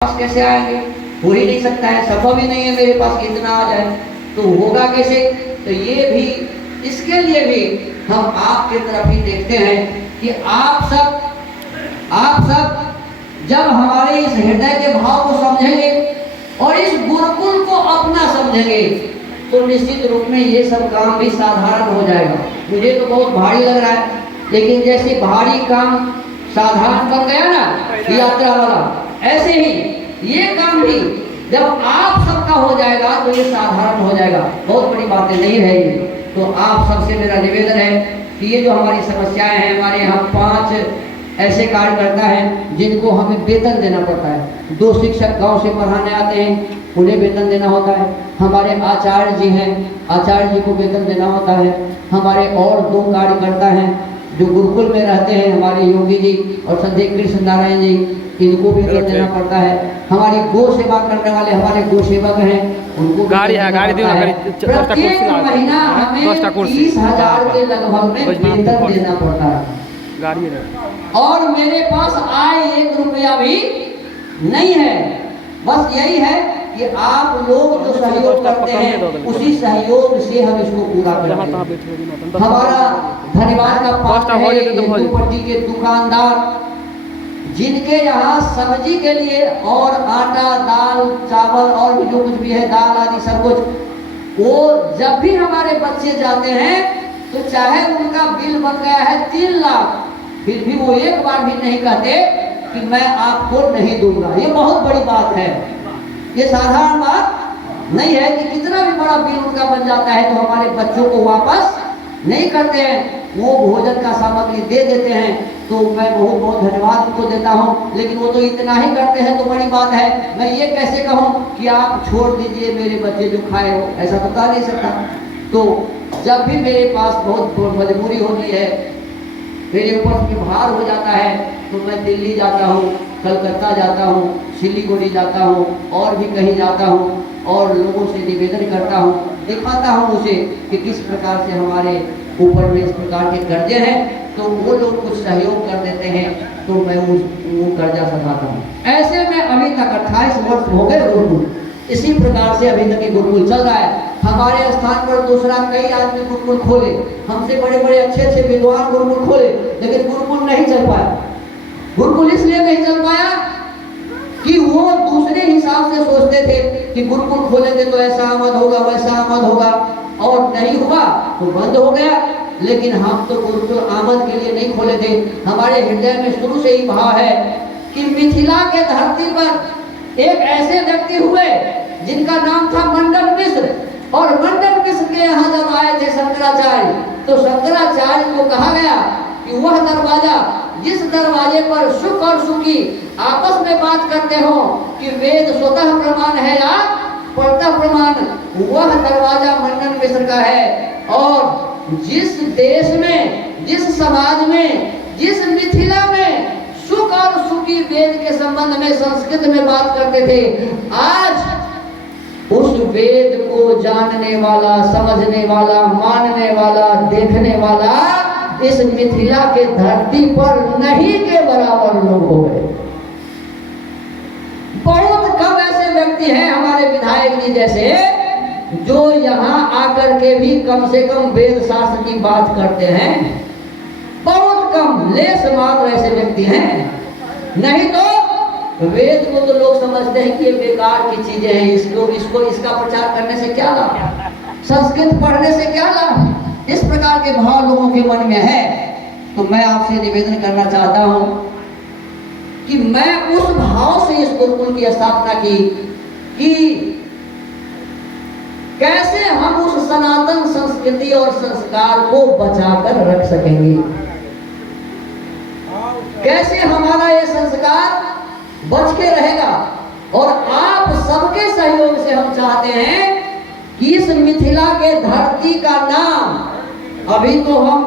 पास कैसे आएंगे? हो ही नहीं सकता है, संभव ही नहीं है मेरे पास इतना आ जाए, तो होगा कैसे? तो ये भी, इसके लिए भी हम आपके तरफ ही देखते हैं कि आप सब जब हमारे इस हृदय के भाव को समझेंगे और इस गुरुकुल को अपना समझेंगे तो निश्चित रूप में ये सब काम भी साधारण हो जाएगा। मुझे तो बहुत भारी लग रहा है, लेकिन जैसे भारी काम साधारण बन गया ना यात्रा वाला, ऐसे ही ये काम भी जब आप सबका हो जाएगा तो ये साधारण हो जाएगा। बहुत बड़ी बातें नहीं है ये। तो आप सबसे मेरा निवेदन है कि ये जो हमारी समस्याएं हैं, हमारे यहाँ 5 ऐसे कार्यकर्ता हैं जिनको हमें वेतन देना पड़ता है। 2 शिक्षक गांव से पढ़ाने आते हैं, उन्हें वेतन देना होता है। हमारे आचार्य जी हैं, आचार्य जी को वेतन देना होता है। हमारे और 2 कार्यकर्ता हैं जो गुरुकुल में रहते हैं, हमारे योगी जी और संजय कृष्ण नारायण जी, इनको भी वेतन देना पड़ता है। हमारी गो सेवा करने वाले हमारे गो सेवक हैं, उनको गाड़ी प्रत्येक महीना हमें 30,000 के लगभग में वेतन देना पड़ता है। और मेरे पास आय 1 रुपया भी नहीं है। बस यही है कि आप लोग जो सहयोग करते हैं उसी सहयोग से हम इसको पूरा करते हैं। हमारा धन्यवाद का पात्र है पट्टी के दुकानदार, जिनके यहाँ सब्जी के लिए और आटा, दाल, चावल और भी जो कुछ भी है, दाल आदि सब कुछ, वो जब भी हमारे बच्चे जाते हैं तो चाहे उनका बिल बन गया है 3 लाख, फिर भी वो एक बार भी नहीं कहते कि मैं आपको नहीं दूंगा। ये बहुत बड़ी बात है, ये साधारण बात नहीं है कि कितना भी बड़ा बिल उनका बन जाता है तो हमारे बच्चों को वापस नहीं करते हैं, वो भोजन का सामग्री दे देते हैं। तो मैं बहुत बहुत धन्यवाद उनको देता हूँ, लेकिन वो तो इतना ही करते हैं तो बड़ी बात है। मैं ये कैसे कहूँ कि आप छोड़ दीजिए मेरे बच्चे जो खाए हो, ऐसा तो कह नहीं सकता। तो जब भी मेरे पास बहुत मजबूरी होती है, मेरे ऊपर भार हो जाता है, तो मैं दिल्ली जाता हूँ, कलकत्ता जाता हूँ, सिलीगुड़ी जाता हूँ और भी कहीं जाता हूँ और लोगों से निवेदन करता हूँ, दिखाता हूँ उसे कि किस प्रकार से हमारे ऊपर में इस प्रकार के कर्जे हैं। तो वो लोग कुछ सहयोग कर देते हैं तो मैं वो कर्जा सधाता हूँ। ऐसे में अभी तक 28 वर्ष हो गए गुरुकुल, इसी प्रकार से अभी तक गुरुकुल चल रहा है। हमारे स्थान पर दूसरा कई आदमी गुरुकुल खोले, हमसे बड़े बड़े अच्छे अच्छे विद्वान गुरुकुल खोले, लेकिन गुरुकुल नहीं चल पाया। गुरुकुल इसलिए नहीं चल पाया कि वो दूसरे हिसाब से सोचते थे कि गुरुकुल खोलेंगे तो ऐसा आमद होगा, वैसा आमद होगा, और नहीं हुआ तो बंद हो गया। लेकिन हम तो गुरुकुल आमद के लिए नहीं खोले थे। हमारे हृदय में शुरू से ही भाव है कि मिथिला के धरती पर एक ऐसे व्यक्ति हुए जिनका नाम था मंडन मिश्र, और मंडन मिश्र के यहाँ जब आए थे शंकराचार्य, तो शंकराचार्य को कहा गया कि वह दरवाजा जिस दरवाजे पर सुख और सुखी आपस में बात करते हो कि वेद स्वतः प्रमाण है या परतः प्रमाण, वह दरवाजा मंडन मिश्र का है। और जिस देश में, जिस समाज में, जिस मिथिला में सुख और सुखी वेद के संबंध में संस्कृत में बात करते थे, आज उस वेद को जानने वाला, समझने वाला, मानने वाला, देखने वाला इस मिथिला के धरती पर नहीं के बराबर लोग हो गए। बहुत कम ऐसे व्यक्ति हैं हमारे विधायक जी जैसे जो यहाँ आकर के भी कम से कम वेद शास्त्र की बात करते हैं। बहुत कम, लेस मात्र ऐसे व्यक्ति हैं। नहीं तो वेद को तो लोग समझते हैं कि ये बेकार की चीजें हैं, इसका प्रचार करने से क्या लाभ, संस्कृत पढ़ने से क्या लाभ, इस प्रकार के भाव लोगों के मन में है। तो मैं आपसे निवेदन करना चाहता हूं कि मैं उस भाव से इस गुरुकुल की स्थापना की कि कैसे हम उस सनातन संस्कृति और संस्कार को बचाकर रख सकेंगे, कैसे हमारा ये संस्कार बच के रहेगा। और आप सबके सहयोग से हम चाहते हैं कि इस मिथिला के धरती का नाम, अभी तो हम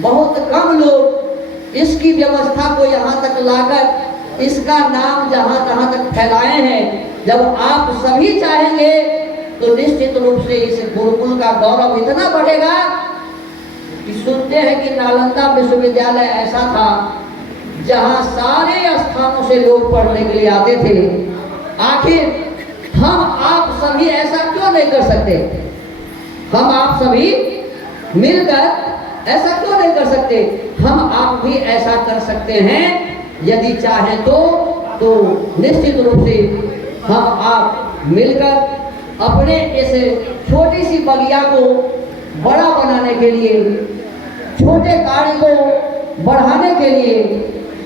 बहुत कम लोग इसकी व्यवस्था को यहाँ तक लाकर इसका नाम जहाँ तहाँ तक फैलाए हैं। जब आप सभी चाहेंगे तो निश्चित रूप से इस गुरुकुल का गौरव इतना बढ़ेगा। कि सुनते हैं कि नालंदा विश्वविद्यालय ऐसा था जहाँ सारे स्थानों से लोग पढ़ने के लिए आते थे, आखिर हम आप सभी ऐसा क्यों नहीं कर सकते? हम आप सभी मिलकर ऐसा क्यों नहीं कर सकते? हम आप भी ऐसा कर सकते हैं यदि चाहें तो निश्चित रूप से हम आप मिलकर अपने इस छोटी सी बगिया को बड़ा बनाने के लिए, छोटे कार्य को बढ़ाने के लिए